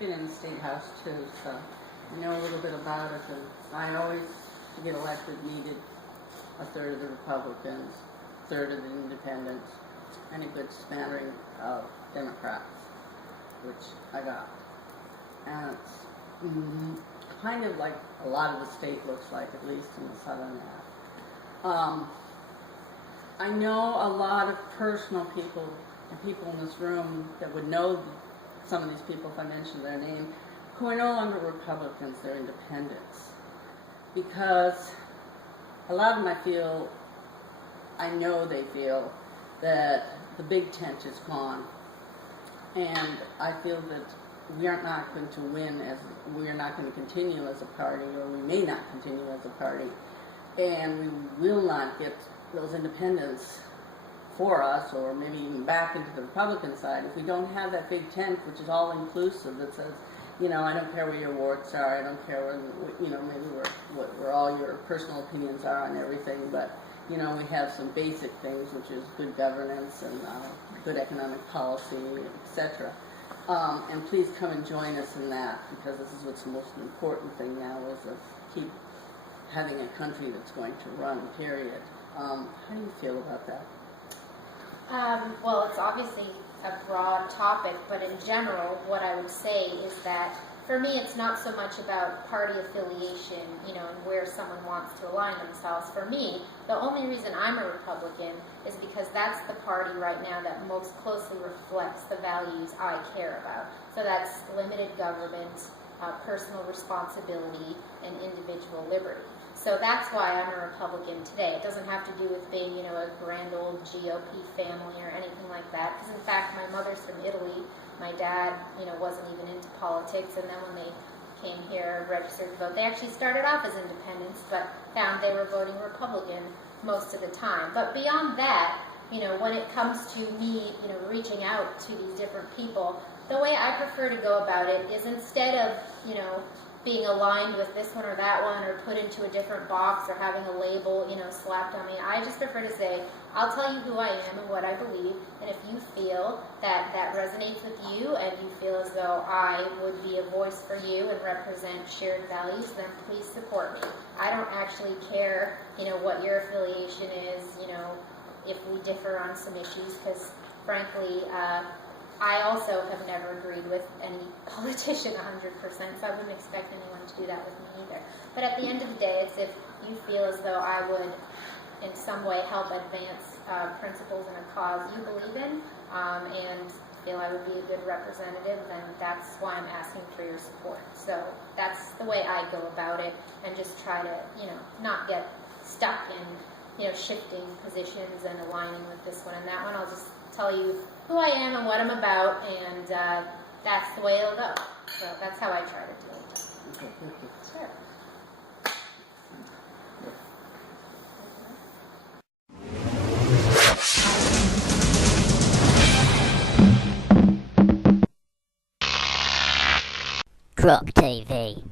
been in the state house too, so I know a little bit about it. And I always, to get elected, needed a third of the Republicans, a third of the Independents, and a good smattering of Democrats, which I got. And it's kind of like a lot of the state looks like, at least in the southern half. I know a lot of personal people and people in this room that would know some of these people if I mentioned their name, who are no longer Republicans, they're independents. Because a lot of them I know they feel that the big tent is gone. And I feel that we are not going to win, we are not going to continue as a party, or we may not continue as a party. And we will not get those independents for us, or maybe even back into the Republican side, if we don't have that big tent, which is all inclusive, that says, you know, I don't care where your warts are, I don't care maybe where all your personal opinions are on everything, but, you know, we have some basic things, which is good governance and good economic policy, etc. And please come and join us in that, because this is what's the most important thing now, is to keep having a country that's going to run, period. How do you feel about that? Well, it's obviously a broad topic, but in general, what I would say is that for me, it's not so much about party affiliation, you know, and where someone wants to align themselves. For me, the only reason I'm a Republican is because that's the party right now that most closely reflects the values I care about. So that's limited government, personal responsibility, and individual liberty. So that's why I'm a Republican today. It doesn't have to do with being, you know, a grand old GOP family or anything like that. Because in fact, my mother's from Italy. My dad, you know, wasn't even into politics. And then when they came here, registered to vote, they actually started off as independents, but found they were voting Republican most of the time. But beyond that, you know, when it comes to me, you know, reaching out to these different people, the way I prefer to go about it is, instead of, you know, being aligned with this one or that one, or put into a different box, or having a label, you know, slapped on me, I just prefer to say, I'll tell you who I am and what I believe, and if you feel that that resonates with you, and you feel as though I would be a voice for you and represent shared values, then please support me. I don't actually care, you know, what your affiliation is, you know, if we differ on some issues, because frankly, I also have never agreed with any politician 100%, so I wouldn't expect anyone to do that with me either. But at the end of the day, it's if you feel as though I would in some way help advance principles in a cause you believe in, and feel I would be a good representative, then that's why I'm asking for your support. So that's the way I go about it, and just try to, you know, not get stuck in, you know, shifting positions and aligning with this one and that one. I'll just tell you who I am and what I'm about, and that's the way it'll go. So that's how I try to do it. Okay, thank you. Sure. Crop TV.